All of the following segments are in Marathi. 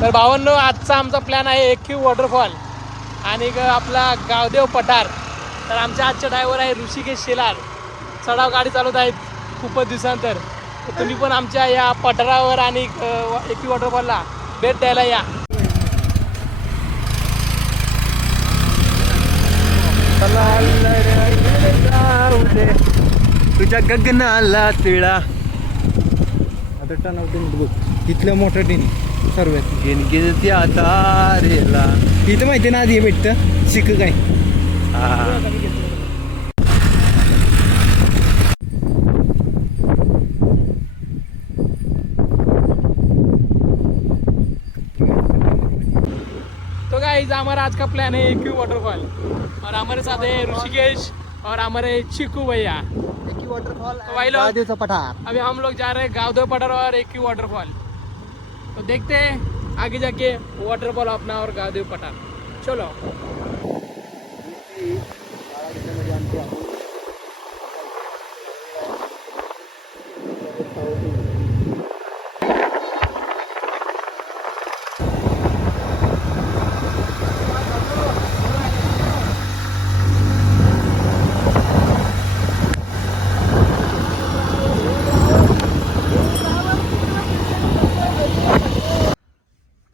तर भावांनो, आजचा आमचा प्लॅन आहे एकयू वॉटरफॉल आणि आपला गावदेव पठार. तर आमच्या आजचे ड्रायव्हर आहे ऋषिकेश शेलार. चढाव गाडी चालवत आहेत खूपच दिवसानंतर. तर तुम्ही पण आमच्या या पठारावर आणि एकयू वॉटरफॉलला भेट द्यायला या. तुझ्या गगनाला तिळा आता टनवते बघ इथलं मोठं टेन सर्वात गिनगिन त्या तारेला इथं माहिती ना आधी हे भेटतं शिक काय. तो गाइस, हमारा आज का प्लान है एकयू वाटरफॉल और हमारे साथ है ऋषिकेश और हमारे चिकू भैया. वॉटरफॉल तो भाई लोग, पठार. अभी हम लोग जा रहे हैं गावदेव पठार और एकयू वाटरफॉल. तो देखते हैं आगे जाके वाटरफॉल अपना और गावदेव पठार. चलो.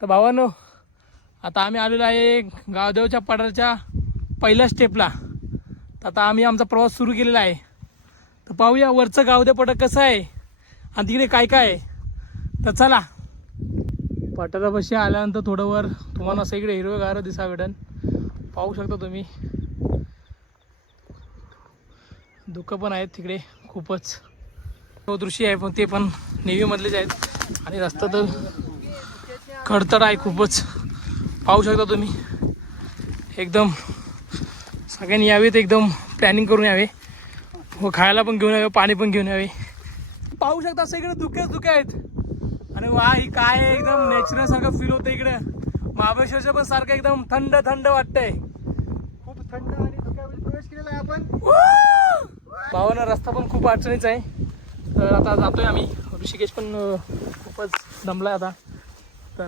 तर भावांनो, आता आम्ही आलेलो आहे गावदेवच्या पठाराच्या पहिल्या स्टेपला. तर आता आम्ही आमचा प्रवास सुरू केलेला आहे. तर पाहूया वरचं गावदेव पठार कसं आहे आणि तिकडे काय काय आहे. तर चला. पठारापाशी आल्यानंतर थोडं वर तुम्हाला असं इकडे हिरवेगार दिसा भेटेल. पाहू शकता तुम्ही. दुःख पण आहेत तिकडे खूपच. तो दृश्य आहे पण ते पण नेव्हीमधलेच आहेत आणि रस्ता तर खडतड आहे खूपच. पाहू शकता तुम्ही. एकदम सगळ्यांनी यावेत, एकदम प्लॅनिंग करून यावे व खायला पण घेऊन यावे, पाणी पण घेऊन यावे. पाहू शकता सगळे धुके आहेत. आणि वा, ही काय आहे, एकदम नॅचरल सारखं फील होतं इकडं. महाबळेश्वरच्या पण सारखं एकदम थंड थंड वाटतंय. खूप थंड आणि धुक्यामध्ये प्रवेश केलेला आहे आपण. भावांना रस्ता पण खूप अडचणीचा आहे. तर आता जातोय आम्ही. ऋषिकेश पण खूपच दमलाय आता. तर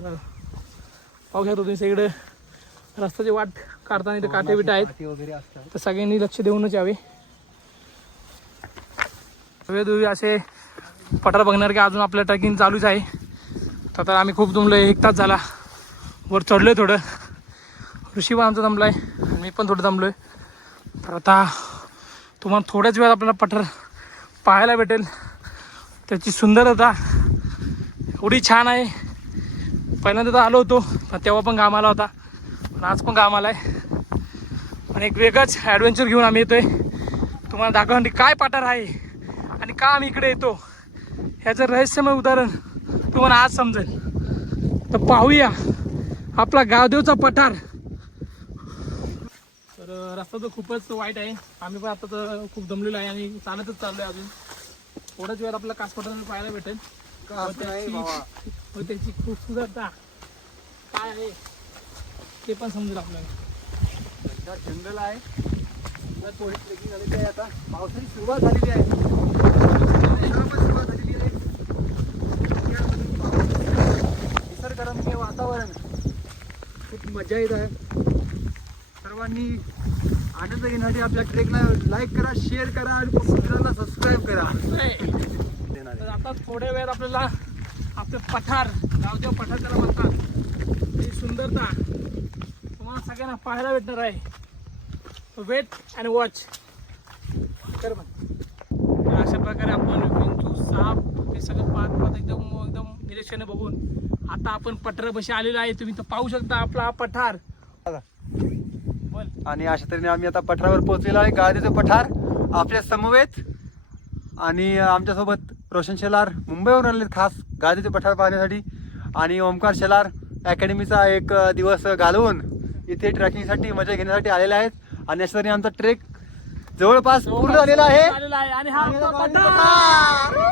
पाहू शकतो तुम्ही सगळीकडे रस्त्याची वाट काढताना इथे काटे बिटा आहेत. वगैरे असतात तर सगळ्यांनी लक्ष देऊनच यावे. सगळे असे पठार बघणार की अजून आपलं ट्रेकिंग चालूच आहे. तर आम्ही खूप दमलोय. 1 तास झाला वर चढलोय. थोडं ऋषी पण आमचा दमलाय, मी पण थोडं दमलोय. तर आता तुम्हाला थोड्याच वेळात आपल्याला पठार पाहायला भेटेल. त्याची सुंदरता एवढी छान आहे. पहिल्यांदा तर आलो होतो तेव्हा पण घाम आला होता, पण आज पण घाम आला आहे. आणि एक वेगळंच ॲडव्हेंचर घेऊन आम्ही येतोय तुम्हाला दाखवण्यासाठी काय पठार आहे आणि का आम्ही इकडे येतो. ह्याचं रहस्यमय उदाहरण तुम्हाला आज समजेल. तर पाहूया आपला गावदेवचा पठार. तर रस्ता तर खूपच वाईट आहे. आम्ही पण आता तर खूप दमलेलो आहे आणि चालतच चाललो आहे. अजून थोड्याच वेळात आपला कास पठार पाहायला भेटेल. त्याची खूप सुंदरता काय आहे ते पण समजेल आपल्याला. जंगल आहे. थोडी ट्रेकिंग झालेली आहे. आता पावसाची सुरुवात झालेली आहे. सुरुवात झालेली आहे. निसर्गरम्य वातावरण खूप मजा येत आहे. सर्वांनी आनंद घेण्यासाठी आपल्या ट्रेकला लाईक करा, शेअर करा आणि चॅनलला सबस्क्राईब करा. तर आता थोड्या वेळात आपल्याला आपलं पठार, गावदेव पठार त्याला म्हणतात, ही सुंदरता तुम्हाला सगळ्यांना पाहायला भेटणार आहे. Wait and watch. तर अशा प्रकारे आपण विंचू, साप हे सगळं पाहत एकदम निरीक्षणे बघून आता आपण पठारापाशी आलेलो आहे. तुम्ही तर पाहू शकता आपला हा पठार. आणि अशा तऱ्हेने आम्ही आता पठारावर पोहोचलेलो आहे. गावदेवचं पठार आपल्या समवेत. आणि आमच्यासोबत रोशन शेलार मुंबईवरून आले खास गावदेवचे पठार पाहण्यासाठी. आणि ओमकार शेलार अकॅडमीचा एक दिवस घालवून इथे ट्रेकिंगसाठी मजा घेण्यासाठी आलेले आहेत. आणि अशा तऱ्हेने आमचा ट्रेक जवळपास पूर्ण झालेला आहे. आणि हा आपला पठार.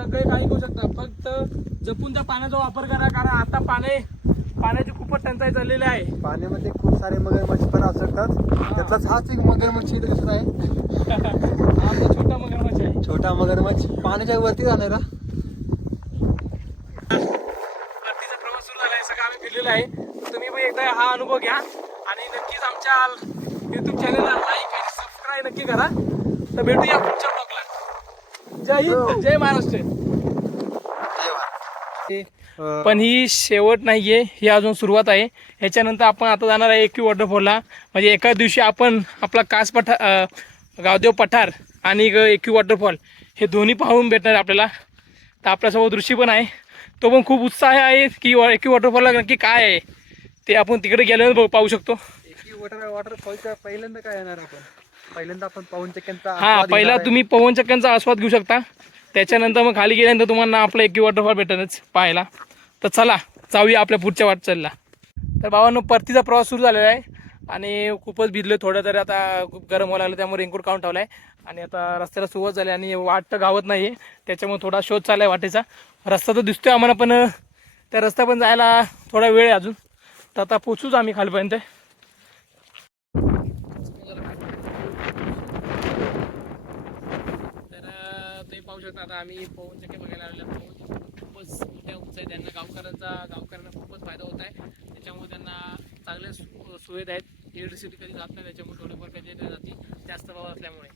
सगळे काही करू शकता, फक्त जपून त्या पाण्याचा वापर करा, कारण आता पाण्याची खूपच टंचाई चाललेली आहे. पाण्यामध्ये खूप सारे मगरमच्छ पण असू शकतात. त्यातलाच हाच एक मगरमच्छ इथे दिसत आहे. हा आपला छोटा मगरमच्छ आहे. छोटा मगरमच्छ पाण्याच्या वरती जाणार. परतीचा प्रवास सुरू झाला आहे, सगळं आम्ही फिरलेलो आहे. तुम्ही पण एकदा हा अनुभव घ्या आणि नक्कीच आमच्या युट्यूब चॅनलला लाईक आणि सबस्क्राईब नक्की करा. तर भेटूया पुढच्या ब्लॉगला. जय हिंद, जय महाराष्ट्र. पण ही शेवट नाहीये, ही अजून सुरुवात आहे. ह्याच्यानंतर आपण आता जाणार आहे एकवी वॉटरफॉलला. म्हणजे एका दिवशी आपण आपला कास पठार, गावदेव पठार आणि एकवी वॉटरफॉल हे दोन्ही पाहून भेटणार आपल्याला. तर आपल्यासोबत ऋषी पण आहे, तो पण खूप उत्साह आहे की एकवी वॉटरफॉलला नक्की काय आहे ते आपण तिकडे गेल्यावर पाहू शकतो. वॉटरफॉलच्या पहिल्यांदा काय येणार आपण? पहिल्यांदा आपण पवनचक्क्यांचा हां, पहिला तुम्ही पवनचक्क्यांचा आस्वाद घेऊ शकता. त्याच्यानंतर मग खाली गेल्यानंतर तुम्हाला आपलं एकवी वॉटरफॉल भेटेलच पाहायला. तर चला जाऊया आपल्या पुढच्या वाटचालीला. तर भावांनो, परतीचा प्रवास सुरू झालेला आहे आणि खूपच भिजलो थोडं, तरी आता खूप गरम व्हायला लागलं, त्यामुळे रेनकोट काढून ठेवला आहे. आणि आता रस्त्याला सुरुवात झाली आणि वाट तर गावत नाही आहे, त्याच्यामुळे थोडा शोध चालला आहे वाटेचा. रस्ता तर दिसतोय आम्हाला, पण त्या रस्ता पण जायला थोडा वेळ आहे अजून. तर आता पोचूच आम्ही खालीपर्यंत. ते पाहू शकता आता आम्ही पवनचक्की बघायला आलेलो आहोत. खूपच मोठ्या उंच आहे, गावकऱ्यांना खूपच फायदा होत आहे. त्याच्यामुळे त्यांना चांगल्या सुविधा आहेत. इलेक्ट्रिसिटी कधी जात नाही, त्याच्यामुळे थोडेफार कधी जाते जास्त भाव असल्यामुळे.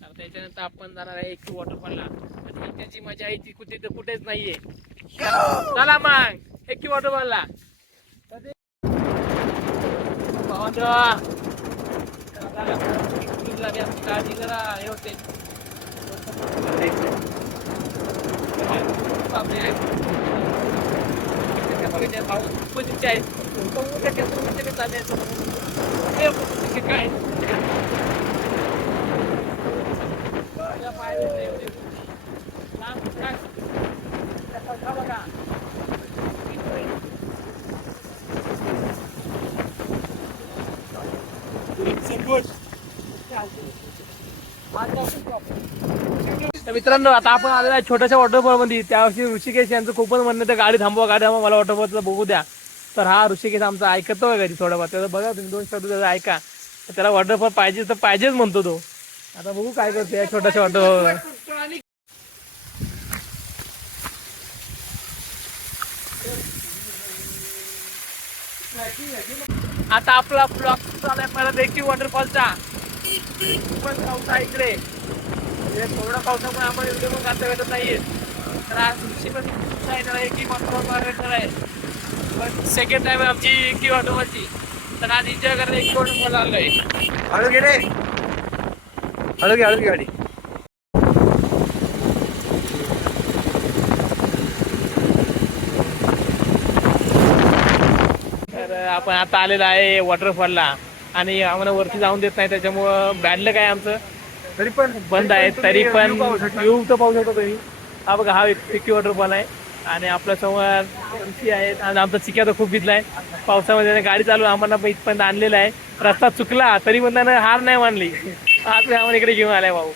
तर त्याच्यानंतर आपण जाणार आहे एकवी वॉटरफॉलला. आणि त्याची मजा आहे ती कुठेच नाहीये. चला मग एकवी वॉटरफॉलला. काळजी जरा हे होते. खूपच इच्छा आहे काय तर मित्रांनो, आता आपण आलेला आहे छोट्याशा वॉटरफॉल मध्ये. त्यावर्षी ऋषिकेश यांचं खूपच म्हणणं तर गाडी थांबवा, मला वॉटरफॉलचं बघू द्या. तर हा ऋषिकेश आमचा ऐकतो का कधी थोडाफार, त्याचं बघा तुम्ही 2 शब्द त्याचा ऐका. त्याला वॉटरफॉल पाहिजे तर पाहिजेच म्हणतो तो. आता बघू काय करतो या छोट्याशा वॉटरफॉल. आता आपला ब्लॉग चालू आहे परत एकवी वॉटरफॉलचा. खूपच पाऊस आहे इकडे, थोडा पावसामुळे आम्हाला व्हिडिओ पण काढता भेटत नाहीये. तर आज ऋषी पण आहे एकवी वॉटरफॉल भेटणार आहे. पण सेकंड टाइम आहे आमची एकवी वॉटरफॉलची. तर आज एन्जॉय करायला एकवी वॉटरफॉल आलोय. हळू घे रे, हळू घे गाडी. तर आपण आता आलेलं आहे वॉटरफॉलला आणि आम्हाला वरती जाऊन देत नाही, त्याच्यामुळं बॅडलं काय आमचं तरी पण बंद आहे. तरी पण व्ह्यू तर पाहू शकतो तुम्ही. हा बघा, हा एकवी वॉटरफॉल आहे आणि आपल्या समोर ऋषी आहेत. आणि आमचा चिक्या तर खूप भिजलाय पावसामध्ये. गाडी चालू आम्हाला इथपर्यंत आणलेला आहे. रस्ता चुकला तरी पण त्यानं हार नाही मानली. आज आम्हाला इकडे घेऊन आलाय भाऊ.